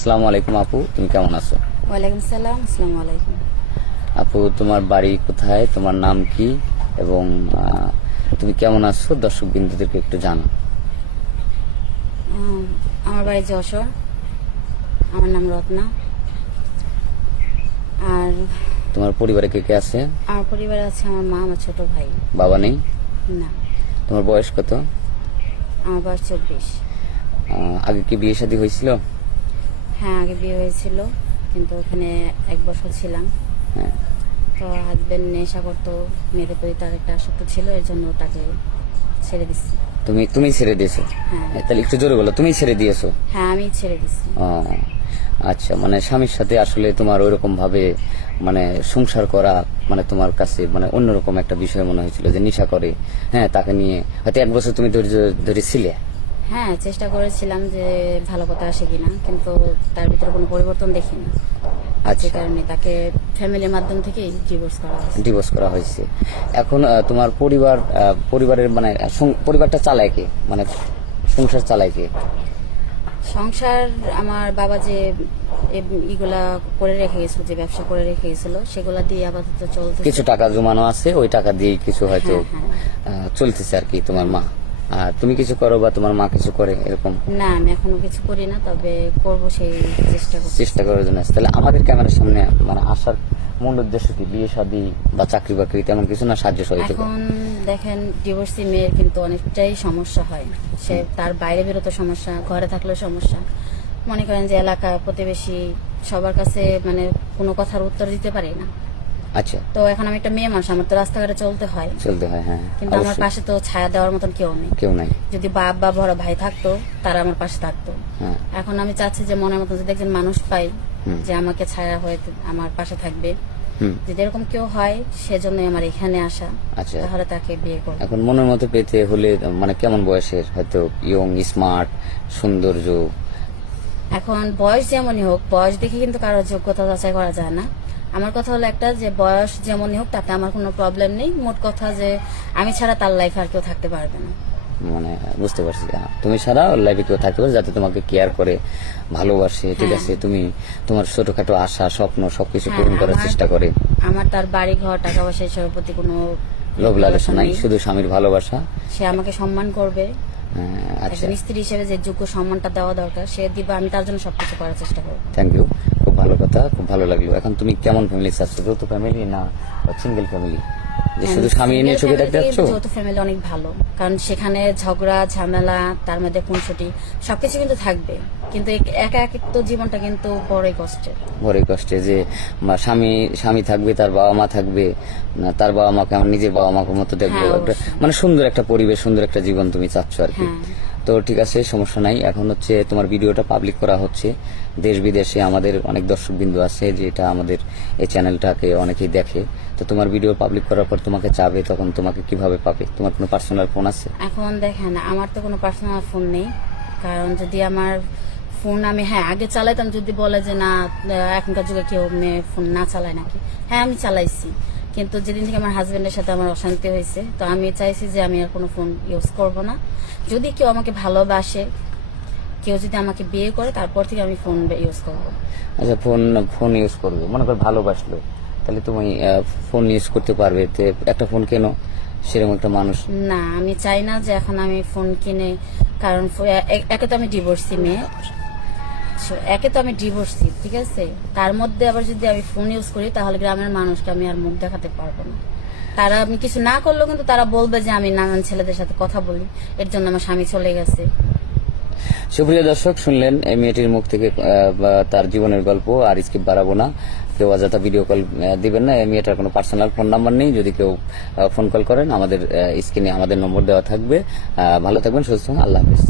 আসসালামু আলাইকুম আপু, তুমি কেমন আছো? ওয়ালাইকুম সালাম। আসসালামু আলাইকুম। আপু, তোমার বাড়ি কোথায়, তোমার নাম কি এবং তুমি কেমন আছো দর্শক বিন্দুদেরকে একটু জানো। আমার বাড়ি যশোর। আমার নাম রত্না। আর তোমার পরিবারে কে কে আছে? আমার পরিবারে আছে আমার মা, আমার ছোট ভাই। বাবা নেই? না। তোমার বয়স কত? আমার বয়স 24। আগে কি বিয়ে শাদী হয়েছিল? হ্যাঁ, আগে বিয়ে হয়েছিল, কিন্তু ওখানে 1 বছর ছিলাম। হ্যাঁ। তো হাজবেন্ড নেশা করতো, মেয়েদের প্রতি তার একটা আসক্ত ছিল, এর জন্য তাকে ছেড়ে দিচ্ছি। তুমি ছেড়ে দিয়েছো? হ্যাঁ। তাহলে একটু জোরে বলো, তুমি ছেড়ে দিয়েছো? হ্যাঁ, আমি ছেড়ে দিচ্ছি। ও, আচ্ছা, মানে স্বামীর সাথে আসলে তোমার ওইরকম ভাবে মানে সংসার করা মানে তোমার কাছে মানে অন্যরকম একটা বিষয় মনে হয়েছিল যে নেশা করে, হ্যাঁ, তাকে নিয়ে হয়তো 1 বছর তুমি ধৈর্য ধরে ছিলে। হ্যাঁ, চেষ্টা করেছিলাম যে ভালো কথা আসে কিনা, কিন্তু তার ভিতরে কোনো পরিবর্তন দেখি না। আচ্ছা। যে কারণে তাকে ফ্যামিলির মাধ্যম থেকেই ডিভোর্স করা হয়েছে। ডিভোর্স করা হয়েছে। এখন তোমার পরিবারের মানে পরিবারটা চালায় কে, মানে সংসার চালায় কে? সংসার আমার বাবা যে ইগুলা করে রেখে গেছিল, যে ব্যবসা করে রেখে গেছিল, সেগুলা দিয়ে আপাতত চলতেছে। কিছু টাকা জমানো আছে, ওই টাকা দিয়ে কিছু হয়তো হ্যাঁ। চলতেছে আর কি। তোমার মা আর তুমি কিছু করো বা তোমার মা কিছু করে এরকম? না, আমি এখনো কিছু করি না, তবে করব, সেই চেষ্টা করার জন্য আসছে। তাহলে আমাদের ক্যামেরার সামনে মানে আসার মূল উদ্দেশ্য কি? বিয়ে শাদী বা চাকরি বাকরি তেমন কিছু না, সাহায্য সহযোগিতা? এখন দেখেন, ডিভোর্সি মেয়ের কিন্তু অনেকটাই সমস্যা হয়। সে তার বাইরে বেরোতে সমস্যা, ঘরে থাকলেও সমস্যা। মনে করেন যে এলাকা প্রতিবেশী সবার কাছে মানে কোনো কথার উত্তর দিতে পারি না। আচ্ছা। তো এখন আমি একটা মেয়ে মানুষ, আমার তো রাস্তাঘাটে চলতে হয়। হ্যাঁ। কিন্তু আমার পাশে তো ছায়া দেওয়ার মতন কেউ নেই। যদি বাপ বা বড় ভাই থাকতো, তারা আমার পাশে থাকতো। হ্যাঁ। এখন আমি চাচ্ছি যে মনের মতন যদি একজন মানুষ পাই যে আমাকে ছায়া হয়ে আমার পাশে থাকবে, যদি এরকম কেউ হয়, সেজন্যই আমার এখানে আসা। আচ্ছা। তাহলে তাকে বিয়ে করব। এখন মনের মতো পেতে হলে মানে কেমন বয়সের? হয়তো ইয়ং, স্মার্ট, সৌন্দর্য? এখন বয়স যেমনই হোক, বয়স দেখে কিন্তু কারো যোগ্যতা যাচাই করা যায় না। আমার কথা হলো একটা, যে বয়স যেমনই হোক তাতে আমার কোনো প্রবলেম নেই। মোট কথা যে আমি ছাড়া তার লাইফে আর কেউ থাকতে পারবে না। মানে বুঝতে পারছি, তুমি ছাড়া ওর লাইফে কেউ থাকতে পারে যাতে তোমাকে কেয়ার করে, ভালোবাসে, ঠিক আছে? তুমি তোমার ছোটখাটো আশা স্বপ্ন সবকিছু পূরণ করার চেষ্টা করে। আমার তার বাড়ি ঘর টাকা পয়সা এসবের প্রতি কোনো লোভ লালসা নাই, শুধু স্বামীর ভালোবাসা। সে আমাকে সম্মান করবে। আচ্ছা। একজন স্ত্রী হিসেবে যে যোগ্য সম্মানটা দেওয়া দরকার সে দিবা, আমি তার জন্য সবকিছু করার চেষ্টা করবো। থ্যাংক ইউ, খুব ভালো কথা, খুব ভালো লাগলো। এখন তুমি কেমন ফ্যামিলি চাচ্ছ? যৌথ ফ্যামিলি না সিঙ্গেল ফ্যামিলি, যে শুধু স্বামী নিয়ে চোখে দেখতে যাচ্ছ? যৌথ ফ্যামিলি অনেক ভালো, কারণ সেখানে ঝগড়া ঝামেলা, তার মধ্যে খুনসুটি সবকিছু কিন্তু থাকবে, কিন্তু একা এক তো জীবনটা কিন্তু বড়ই কষ্টে। যে স্বামী থাকবে, তার বাবা মা থাকবে, তার বাবা মাকে আমার নিজের বাবা মাকে মতো দেখবো, মানে সুন্দর একটা পরিবেশ, সুন্দর একটা জীবন তুমি চাচ্ছ আর কি। তো ঠিক আছে, সমস্যা নাই। এখন হচ্ছে তোমার ভিডিওটা পাবলিক করা হচ্ছে, দেশ বিদেশে আমাদের অনেক দর্শক বিন্দু আছে, যেটা আমাদের এই চ্যানেলটাকে অনেকেই দেখে। তো তোমার ভিডিও পাবলিক করার পর তোমাকে চাবে, তখন তোমাকে কিভাবে পাবে? তোমার কোনো পার্সোনাল ফোন আছে? এখন দেখেন, আমার তো কোনো পার্সোনাল ফোন নেই, কারণ যদি আমার ফোন আমি আগে চালাইতাম, যদি বলে যে না এখনকার যুগে কেউ মেয়ে ফোন না চালায় নাকি, আমি চালাইছি। কিন্তু যেদিন থেকে আমার হাজবেন্ডের সাথে আমার অশান্তি হয়েছে, তো আমি চাইছি যে আমি আর কোনো ফোন ইউজ করব না। যদি কেউ আমাকে ভালোবাসে, কেউ যদি আমাকে বিয়ে করে, তারপর থেকে আমি ফোন ইউজ করব। আচ্ছা, ফোন ইউজ করবে, মনে করো ভালোবাসলো, তাহলে তুমি ফোন ইউজ করতে পারবে। তো একটা ফোন কেন সেরকম একটা মানুষ? না, আমি চাই না যে এখন আমি ফোন কিনে, কারণ একে তো আমি ডিভোর্সি, ঠিক আছে? তার মধ্যে আবার যদি আমি ফোন ইউজ করি, তাহলে গ্রামের মানুষকে আমি আর মুখ দেখাতে পারবো না। তারা আমি কিছু না করলেও কিন্তু তারা বলবে যে আমি নানান ছেলেদের সাথে কথা বলি, এর জন্য আমার স্বামী চলে গেছে। সুপ্রিয় দর্শক, শুনলেন এই মেয়েটির মুখ থেকে তার জীবনের গল্প। আর স্কিপ বাড়াবো না, কেউ অযথা ভিডিও কল দিবেন না। এই মেয়েটার কোনো পার্সোনাল ফোন নাম্বার নেই, যদি কেউ ফোন কল করেন আমাদের স্ক্রিনে আমাদের নম্বর দেওয়া থাকবে। ভালো থাকবেন, সুস্থ থাকবেন, আল্লাহ হাফেজ।